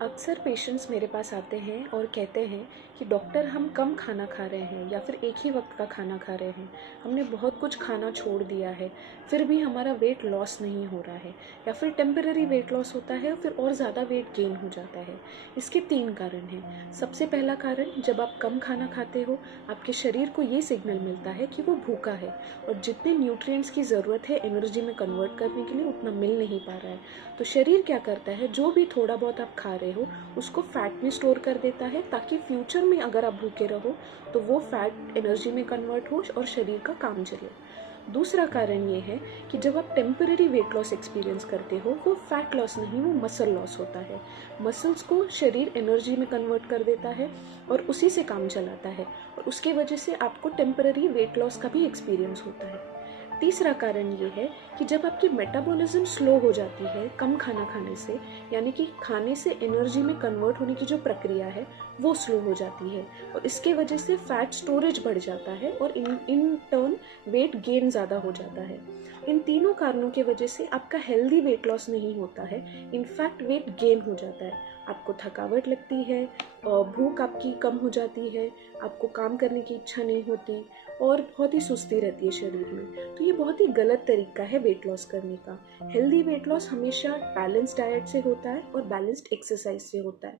अक्सर पेशेंट्स मेरे पास आते हैं और कहते हैं कि डॉक्टर हम कम खाना खा रहे हैं या फिर एक ही वक्त का खाना खा रहे हैं। हमने बहुत कुछ खाना छोड़ दिया है, फिर भी हमारा वेट लॉस नहीं हो रहा है, या फिर टेम्पररी वेट लॉस होता है फिर और ज़्यादा वेट गेन हो जाता है। इसके 3 कारण हैं। सबसे पहला कारण, जब आप कम खाना खाते हो आपके शरीर को ये सिग्नल मिलता है कि वो भूखा है और जितने न्यूट्रिएंट्स की ज़रूरत है एनर्जी में कन्वर्ट करने के लिए उतना मिल नहीं पा रहा है। तो शरीर क्या करता है, जो भी थोड़ा बहुत आप खा रहे हो उसको फैट में स्टोर कर देता है, ताकि फ्यूचर में अगर आप भूखे रहो तो वो फैट एनर्जी में कन्वर्ट हो और शरीर का काम चले। दूसरा कारण ये है कि जब आप टेम्पररी वेट लॉस एक्सपीरियंस करते हो, वो फैट लॉस नहीं, वो मसल लॉस होता है। मसल्स को शरीर एनर्जी में कन्वर्ट कर देता है और उसी से काम चलाता है, और उसके वजह से आपको टेम्पररी वेट लॉस का भी एक्सपीरियंस होता है। तीसरा कारण ये है कि जब आपकी मेटाबॉलिज्म स्लो हो जाती है कम खाना खाने से, यानी कि खाने से एनर्जी में कन्वर्ट होने की जो प्रक्रिया है वो स्लो हो जाती है, और इसके वजह से फैट स्टोरेज बढ़ जाता है और इन टर्न वेट गेन ज़्यादा हो जाता है। इन तीनों कारणों की वजह से आपका हेल्दी वेट लॉस नहीं होता है, इनफैक्ट वेट गेन हो जाता है। आपको थकावट लगती है, भूख आपकी कम हो जाती है, आपको काम करने की इच्छा नहीं होती और बहुत ही सुस्ती रहती है शरीर में। तो ये बहुत ही गलत तरीका है वेट लॉस करने का। हेल्दी वेट लॉस हमेशा बैलेंस डाइट से होता है और बैलेंस्ड एक्सरसाइज से होता है।